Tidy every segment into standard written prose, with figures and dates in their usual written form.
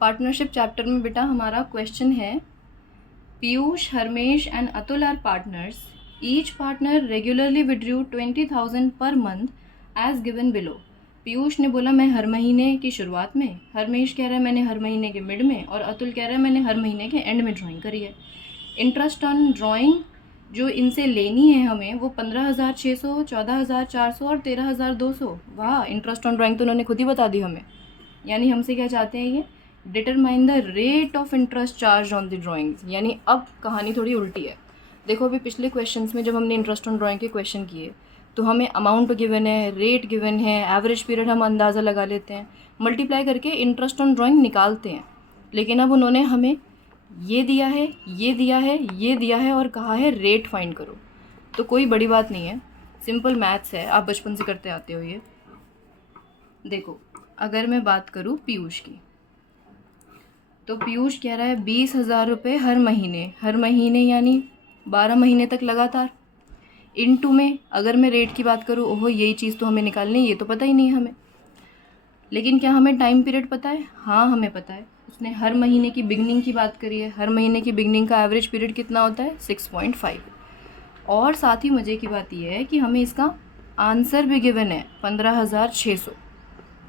Partnership chapter में बेटा हमारा क्वेश्चन है, Piyush, Harmesh and Atul are partners, each partner regularly withdrew 20,000 per month as given below. Piyush ने बोला मैं हर महीने की शुरुआत में, हरमेश कह रहा है मैंने हर महीने के मिड में, और अतुल कह रहा है मैंने हर महीने के एंड में ड्राइंग करी है। इंटरेस्ट ऑन ड्राइंग जो इनसे लेनी है हमें वो 15,600, 14,400 और 13,200। वाह, इंटरेस्ट ऑन ड्राइंग तो उन्होंने खुद ही बता दी हमें। यानी हमसे क्या चाहते हैं ये, determine the rate of interest charge on the drawings. यानी अब कहानी थोड़ी उल्टी है। देखो अभी पिछले क्वेश्चंस में जब हमने इंटरेस्ट ऑन ड्राइंग के क्वेश्चन किए तो हमें अमाउंट गिवन है, रेट गिवन है, एवरेज पीरियड हम अंदाज़ा लगा लेते हैं, मल्टीप्लाई करके इंटरेस्ट ऑन ड्राइंग निकालते हैं। लेकिन अब उन्होंने हमें ये दिया है, ये दिया है, ये दिया है और कहा है रेट फाइंड करो। तो कोई बड़ी बात नहीं है, सिंपल मैथ्स है, आप बचपन से करते आते हो ये। देखो अगर मैं बात करूँ पीयूष की, तो पीयूष कह रहा है 20,000 रुपये हर महीने यानी 12 महीने तक लगातार। इनटू में अगर मैं रेट की बात करूँ, ओहो यही चीज़ तो हमें निकालनी है, ये तो पता ही नहीं हमें। लेकिन क्या हमें टाइम पीरियड पता है? हाँ हमें पता है। उसने हर महीने की बिगनिंग की बात करी है, हर महीने की बिगनिंग का एवरेज पीरियड कितना होता है? 6.5। और साथ ही मज़े की बात यह है कि हमें इसका आंसर भी गिवन है 15,600।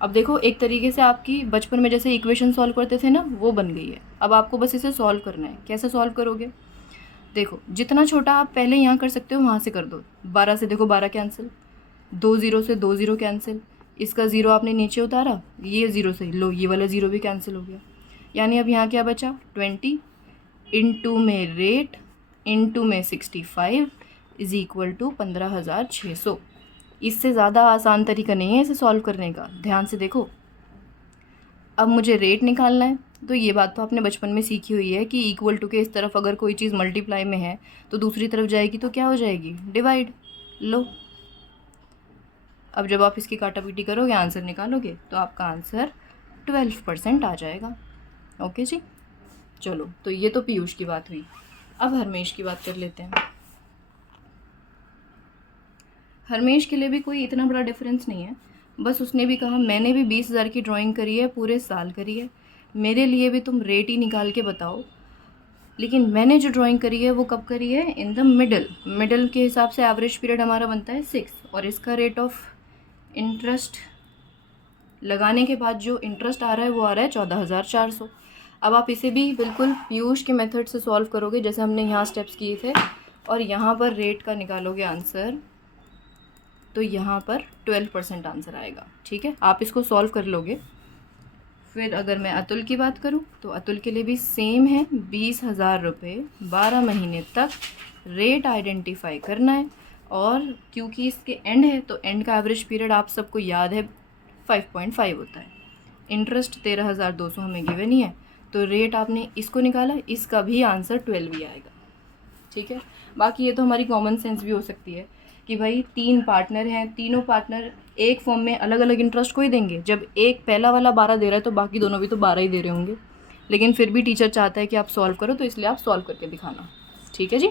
अब देखो एक तरीके से आपकी बचपन में जैसे इक्वेशन सॉल्व करते थे ना, वो बन गई है। अब आपको बस इसे सॉल्व करना है। कैसे सॉल्व करोगे? देखो जितना छोटा आप पहले यहाँ कर सकते हो वहाँ से कर दो। 12 से देखो 12 कैंसिल, 2 0 से 2 0 कैंसिल, इसका ज़ीरो आपने नीचे उतारा, ये ज़ीरो से लो, ये वाला ज़ीरो भी कैंसिल हो गया। यानी अब यहाँ क्या बचा? 20 इंटू में रेट इंटू में 65 इज़ इक्वल टू 15,600। इससे ज़्यादा आसान तरीका नहीं है इसे सॉल्व करने का। ध्यान से देखो, अब मुझे रेट निकालना है, तो ये बात तो आपने बचपन में सीखी हुई है कि इक्वल टू के इस तरफ अगर कोई चीज़ मल्टीप्लाई में है तो दूसरी तरफ जाएगी तो क्या हो जाएगी? डिवाइड। लो, अब जब आप इसकी काटापीटी करोगे, आंसर निकालोगे, तो आपका आंसर 12% आ जाएगा। ओके जी, चलो तो ये तो पीयूष की बात हुई। अब हरमेश की बात कर लेते हैं। हरमेश के लिए भी कोई इतना बड़ा डिफरेंस नहीं है, बस उसने भी कहा मैंने भी 20,000 की ड्राइंग करी है, पूरे साल करी है, मेरे लिए भी तुम रेट ही निकाल के बताओ। लेकिन मैंने जो ड्राइंग करी है वो कब करी है? इन द मिडल के हिसाब से एवरेज पीरियड हमारा बनता है 6, और इसका रेट ऑफ इंटरेस्ट लगाने के बाद जो इंटरेस्ट आ रहा है वो आ रहा है 14,400। अब आप इसे भी बिल्कुल पीयूष के मेथड से सॉल्व करोगे जैसे हमने यहाँ स्टेप्स किए थे, और यहाँ पर रेट का निकालोगे आंसर, तो यहाँ पर 12% आंसर आएगा। ठीक है, आप इसको सॉल्व कर लोगे। फिर अगर मैं अतुल की बात करूँ तो अतुल के लिए भी सेम है, 20,000 रुपये 12 महीने तक रेट आइडेंटिफाई करना है, और क्योंकि इसके एंड है तो एंड का एवरेज पीरियड आप सबको याद है 5.5 होता है। इंटरेस्ट 13,200 हमें गिवन ही है, तो रेट आपने इसको निकाला, इसका भी आंसर 12 ही आएगा। ठीक है, बाकी ये तो हमारी कॉमन सेंस भी हो सकती है कि भाई 3 पार्टनर हैं, तीनों पार्टनर एक फॉर्म में अलग अलग इंटरेस्ट को ही देंगे। जब एक पहला वाला 12 दे रहा है तो बाकी दोनों भी तो 12 ही दे रहे होंगे, लेकिन फिर भी टीचर चाहता है कि आप सॉल्व करो, तो इसलिए आप सॉल्व करके दिखाना। ठीक है जी।